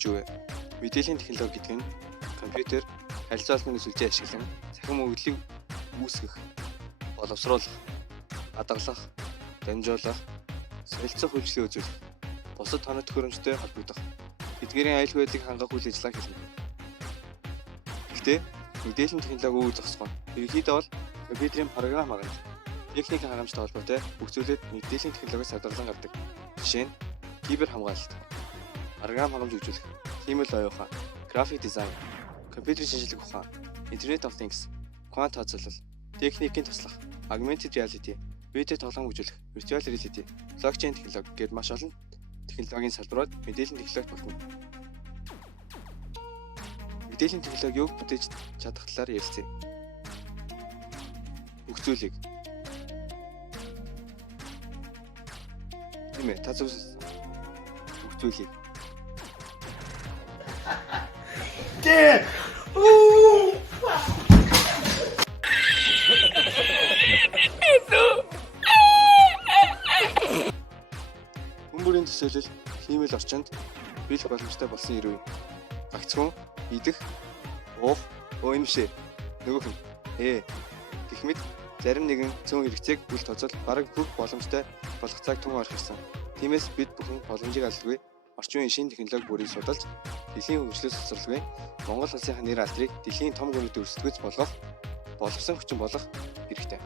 гэж юу вэ? Мэдээллийн технологи гэдэг нь компьютер харилцаа холбооны сүлжээ ашиглан цахим өгдлийг үүсгэх, боловсруулах, хадгалах, дамжуулах, солилцох үйлчлэгээ үзүүлэх, бусад тоног төхөөрөмжтэй холбогдох, эдгээрийн аюулгүй байдлыг хангах үйл ажиллагааг хэлнэ. Гэхдээ мэдээллийн технологи үйл зогсгоо ерөнхийдөө бол компьютерийн програм хангамж, техникийн хангамжтай холбоотой бүх зүйлүүд мэдээллийн технологиос хадгалан гардаг. Жишээ нь кибер хамгаалалт, програм хангамж үзүүлэх, хиймэл оюун ухаан, график дизайн, компьютерийн шинжилгээ ухаан, Internet of Things, квант тооцоолол, техникийн туслах, augmented reality, видео тоглоом үзүүлэх, virtual reality, блокчейн технологи гээд маш олон технологийн салбарууд мэдээллийн технологи багтана. Мэдээллийн технологи юуг бүтээж чадах талаар ярилцъя. Бүх зүйлийг тийм ээ, та зөвс бүх зүйлийг Хүмүүрийн төсөөлөл хиймэл орчинд биелэх боломжтой болсон ирвэ. Гагцхан идэх, уух, энэ бишээ. Нөгөөх нь гэх мэт зарим нэгэн цөөн хэрэгцээг үл тоцол бараг бүх боломжтой болох цаг түн орох гэсэн. Тиймээс бид бүхэн боломжийг алдалгүй орчин үеийн шинэ технологи бүрийг судалж дэлхийн хөгжлөөс цэцэрлэгээ Монгол улсынхаа нэр алдрыг дэлхийн том гүрэмд өрсөлдөхөж болгох боловсон хүчин болох хэрэгтэй.